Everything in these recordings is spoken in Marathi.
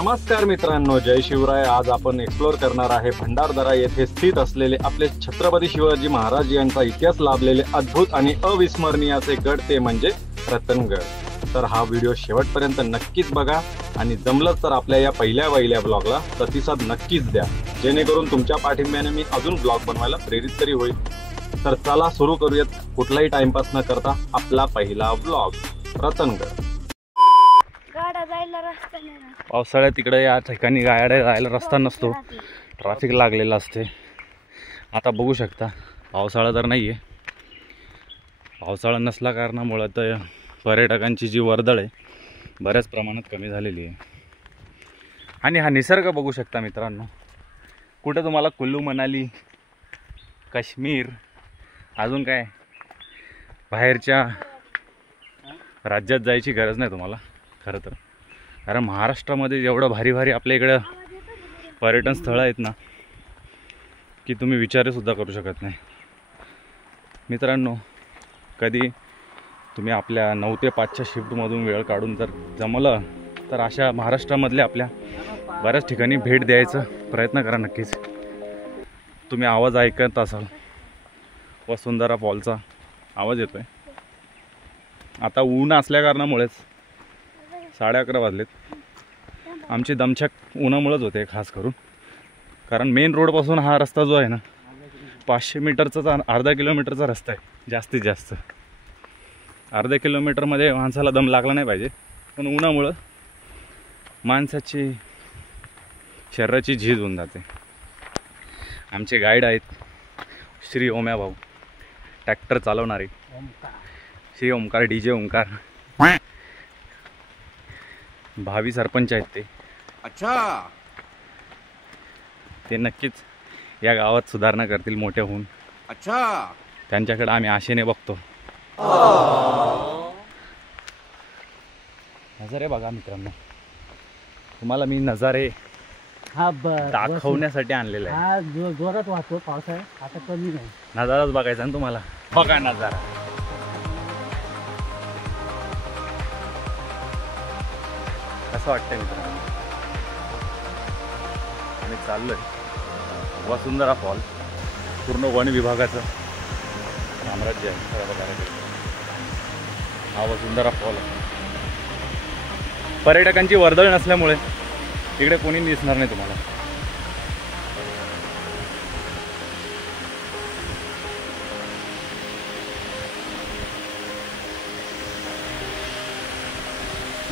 नमस्कार मित्रांनो, जय शिवराय। आज आपण एक्सप्लोर करणार आहे भंडारदरा येथे स्थित असलेले आपले छत्रपती शिवाजी महाराज यांचा इतिहास लाभलेले अद्भुत आणि अविस्मरणीय असे गड, ते म्हणजे रतनगड। तर हा व्हिडिओ शेवटपर्यंत नक्कीच बघा आणि जमलं तर आपल्या या पहिल्या ब्लॉगला प्रतिसाद नक्कीच द्या, जेणेकरून तुमच्या पाठिंब्याने मी अजून ब्लॉग बनवायला प्रेरित तरी होईल। तर चला सुरू करूयात, कुठलाही टाइमपास न करता आपला पहिला ब्लॉग, रतनगड। पावसाळ्यात तिकडे या ठिकाणी गाड्या जायला रस्ता नसतो, ट्रॅफिक लागलेलं असते। आता बघू शकता पावसाळा तर नाही आहे, पावसाळा नसल्या कारणामुळे तर पर्यटकांची जी वर्दळ आहे बऱ्याच प्रमाणात कमी झालेली आहे। आणि हा निसर्ग बघू शकता मित्रांनो, कुठे तुम्हाला कुल्लू मनाली, काश्मीर, अजून काय बाहेरच्या राज्यात जायची गरज नाही तुम्हाला खरं तर, कारण महाराष्ट्रामध्ये एवढं भारी भारी आपल्या इकडं पर्यटन स्थळं आहेत ना की तुम्ही विचारसुद्धा करू शकत नाही। मित्रांनो, कधी तुम्ही आपल्या 9 ते 5च्या शिफ्टमधून वेळ काढून जर जमलं तर अशा महाराष्ट्रामधल्या आपल्या बऱ्याच ठिकाणी भेट द्यायचा प्रयत्न करा नक्कीच। तुम्ही आवाज ऐकत असाल, वसुंधरा फॉलचा आवाज येतोय। आता ऊन असल्या कारणामुळेच 11:30 वाजलेत, आमची दमछाक उन्हामुळेच होते खास करून, कारण मेन रोडपासून हा रस्ता जो आहे ना 500 मीटरचा, अर्धा किलोमीटरचा रस्ता आहे जास्तीत जास्त। अर्ध्या किलोमीटरमध्ये माणसाला दम लागला नाही पाहिजे, पण उन्हामुळं माणसाची शरीराची झीज होऊन जाते। आमचे गाईड आहेत श्री ओम्या भाऊ, ट्रॅक्टर चालवणारे श्री ओमकार, DJ ओमकार, भावी सरपंच आहेत ते। अच्छा, ते नक्कीच या गावात सुधारणा करतील मोठे होऊन। अच्छा, त्यांच्याकडे आम्ही आशेने बघतो। नजारे बघा मित्रांनो, तुम्हाला मी नजारे दाखवण्यासाठी आणलेले आहे। जोरात वाहतो पावसाळा, आता कमी नाही, नजाराच बघायचा ना तुम्हाला। बघा नजारा, कसं वाटतंय मित्रांनो। आम्ही चाललोय वसुंधरा फॉल, पूर्ण वन विभागाचं साम्राज्य आहे खरं बघायला गेलं। हा वसुंधरा फॉल आहे। पर्यटकांची वर्दळ नसल्यामुळे इकडे कोणी दिसणार नाही तुम्हाला।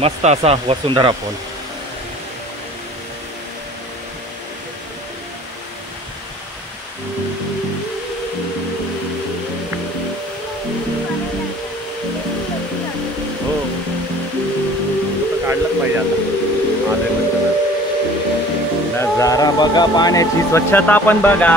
मस्त असा वसुंधरा फॉल। हो, काढलंच पाहिजे आता आले नंतर। नजारा बघा, पाण्याची स्वच्छता पण बघा।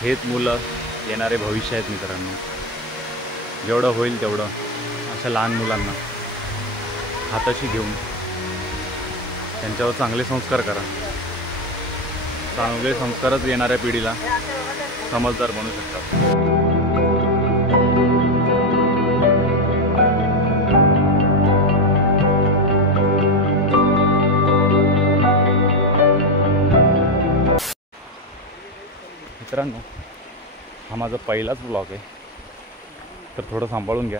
हेच मुलं येणारे भविष्य आहेत मित्रांनो। जेवढं होईल तेवढं अशा लहान मुलांना हाताशी घेऊन त्यांच्यावर चांगले संस्कार करा। चांगले संस्कारच येणाऱ्या पिढीला समजदार बनवू शकतात। मित्रांनो, हा माझा पहिलाच ब्लॉग आहे, तर थोडं सांभाळून घ्या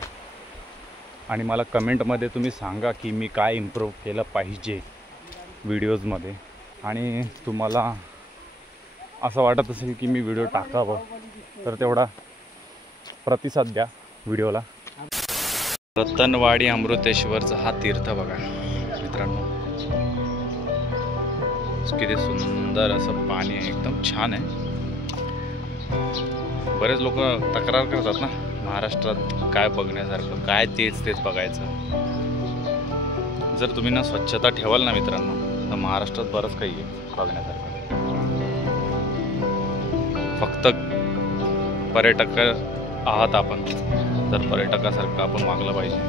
आणि मला कमेंटमध्ये तुम्ही सांगा की मी काय इम्प्रूव्ह केलं पाहिजे व्हिडिओजमध्ये, आणि तुम्हाला असं वाटत असेल की मी व्हिडिओ टाकावं तर तेवढा प्रतिसाद द्या व्हिडिओला। रतनवाडी अमृतेश्वरचा हा तीर्थ बघा मित्रांनो, किती सुंदर असं पाणी आहे, एकदम छान आहे. बरेच लोक तक्रार करतात ना, महाराष्ट्रात काय बघण्यासारखं, काय तेच बघायचं. जर तुम्ही ना स्वच्छता ठेवाल ना मित्रांनो, तर महाराष्ट्रात बरंच काही आहे बघण्यासारखं. फक्त पर्यटक आहात आपण, तर पर्यटकासारखं आपण वागलं पाहिजे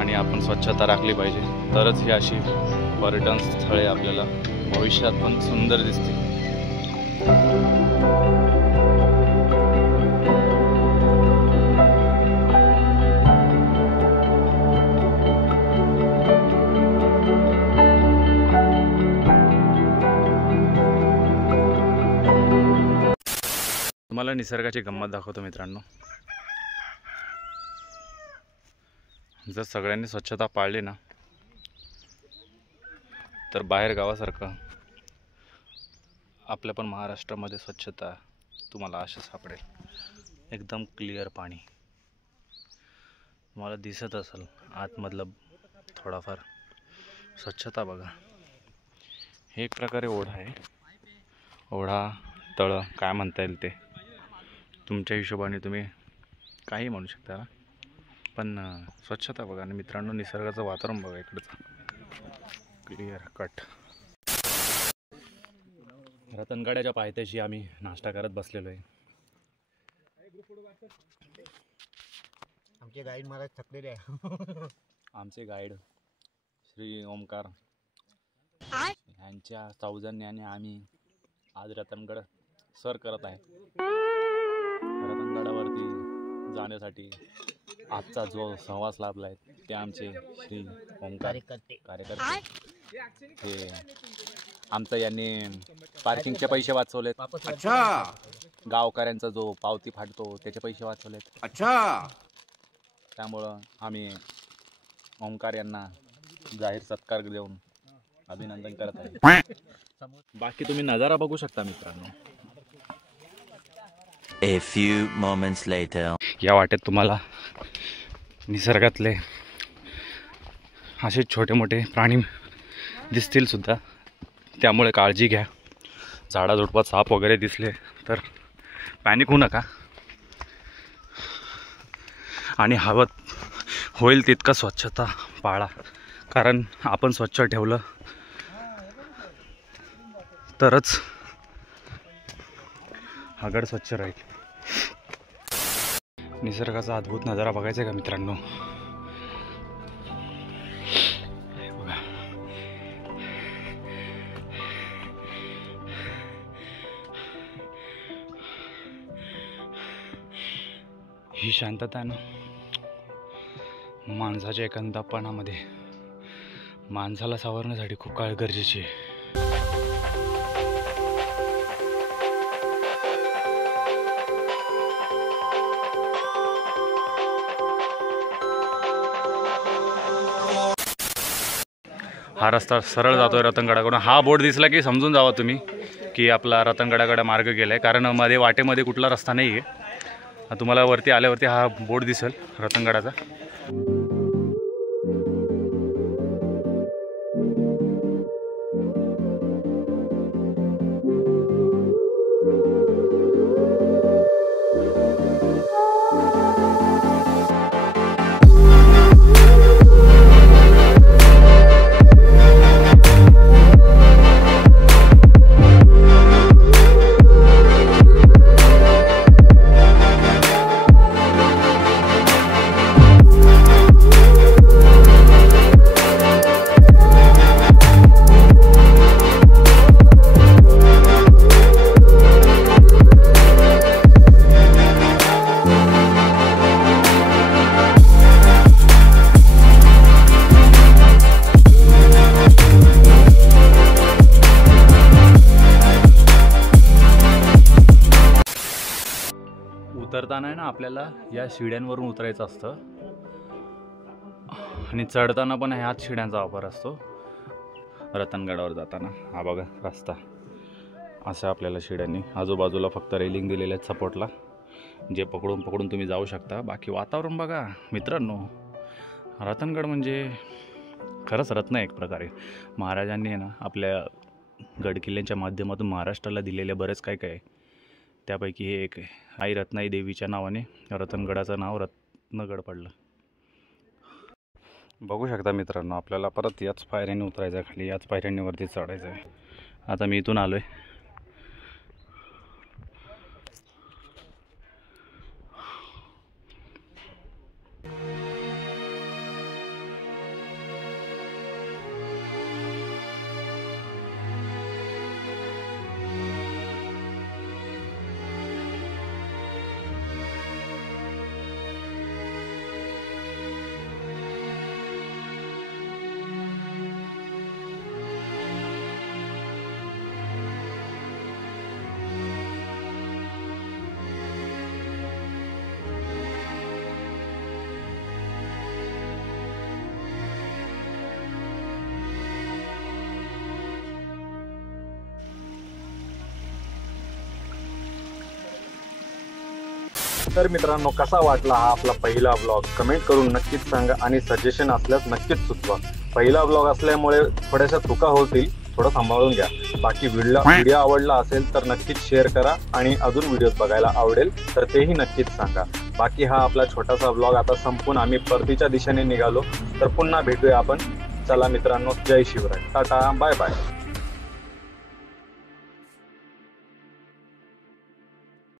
आणि आपण स्वच्छता राखली पाहिजे, तरच ही अशी पर्यटन स्थळे आपल्याला भविष्यात पण सुंदर दिसतील. तुम्हाला निसर्गाची गंमत दाखवतो मित्रांनो. जर सगळ्यांनी स्वच्छता पाळली ना, तर बाहेर गावासारखं आपल्या पण महाराष्ट्रामध्ये स्वच्छता तुम्हाला अशी सापडेल. एकदम क्लिअर पाणी तुम्हाला दिसत असेल, आतमधलं थोडाफार स्वच्छता बघा. हे एक प्रकारे ओढा आहे, ओढा तळं काय म्हणता येईल ते तुमच्या हिशोबाने तुम्ही काही म्हणू शकता, पण स्वच्छता बघा. आणि मित्रांनो, निसर्गाचं वातावरण बघा इकडचं, क्लिअर कट. रतनगडाच्या पायथ्याशी आम्ही नाश्ता करत बसलेलो आहे. आमचे गाईड महाराज थकलेले आहे. आमचे गाईड श्री ओमकार यांच्या सौजन्याने आम्ही आज रतनगड सर करत आहे. रतनगडावरती जाण्यासाठी आजचा जो सहवास लाभला आहे ते आमचे श्री ओमकार कार्यकर्ते. हे आमचं यांनी पार्किंगचे पैसे वाचवलेत. अच्छा. गावकऱ्यांचा जो पावती फाटतो त्याचे पैसे वाचवलेत. अच्छा. त्यामुळं आम्ही ओमकार यांना जाहीर सत्कार देऊन अभिनंदन करत आहे. बाकी तुम्ही नजारा बघू शकता मित्रांनो. A few moments later. या वाटेत तुम्हाला निसर्गातले असे छोटे मोठे प्राणी दिसतील सुद्धा, त्यामुळे काळजी घ्या. झाडाझुडपात साप वगैरे दिसले तर पॅनिक होऊ नका आणि हवं होईल तितका स्वच्छता पाळा, कारण आपण स्वच्छ ठेवलं तरच हा गड स्वच्छ राहील. निसर्गाचा अद्भुत नजारा बघायचा आहे का मित्रांनो? बघा, ही शांतता ना माणसाच्या एकांतपणामध्ये माणसाला सावरण्यासाठी खूप काळ गरजेची आहे. हा रस्ता सरळ जातोय रतनगडाकडून. हा बोर्ड दिसला की समजून जावा तुम्ही की आपला रतनगडाकडे मार्ग गेला आहे, कारण मध्ये वाटेमध्ये कुठला रस्ता नाही आहे. तुम्हाला वरती आल्यावरती हा बोर्ड दिसेल रतनगडाचा. उतरताना आहे ना आपल्याला या शिड्यांवरून उतरायचं असतं आणि चढताना पण ह्याच शिड्यांचा वापर असतो. रतनगडावर जाताना हा बघा रस्ता असा आपल्याला शिड्यांनी, आजूबाजूला फक्त रेलिंग दिलेल्या आहेत सपोर्टला, जे पकडून पकडून तुम्ही जाऊ शकता. बाकी वातावरण बघा मित्रांनो, रतनगड म्हणजे खरंच रत्न आहे एक प्रकारे. महाराजांनी आहे ना आपल्या गडकिल्ल्यांच्या माध्यमातून महाराष्ट्राला दिलेले बरेच काय काय आहे. त्यापैकी हे एक आहे. आई रत्नाई देवीच्या नावाने रतनगडाचं नाव रत्नगड पडलं. बघू शकता मित्रांनो, आपल्याला परत याच पायऱ्यांनी उतरायचं आहे खाली, याच पायऱ्यांनी वरती चढायचं आहे. आता मी इथून आलो आहे. तर मित्रांनो, कसा वाटला हा आपला पहिला ब्लॉग कमेंट करून नक्कीच सांगा आणि सजेशन असल्यास नक्कीच सुचवा. पहिला ब्लॉग असल्यामुळे थोड्याशा चुका होतील, थोडं सांभाळून घ्या. बाकी व्हिडिओ आवडला असेल तर नक्कीच शेअर करा आणि अजून व्हिडिओज बघायला आवडेल तर तेही नक्कीच सांगा. बाकी हा आपला छोटासा ब्लॉग आता संपून आम्ही परतीच्या दिशेने निघालो. तर पुन्हा भेटूया आपण. चला मित्रांनो, जय शिवराय, टाटा, बाय बाय.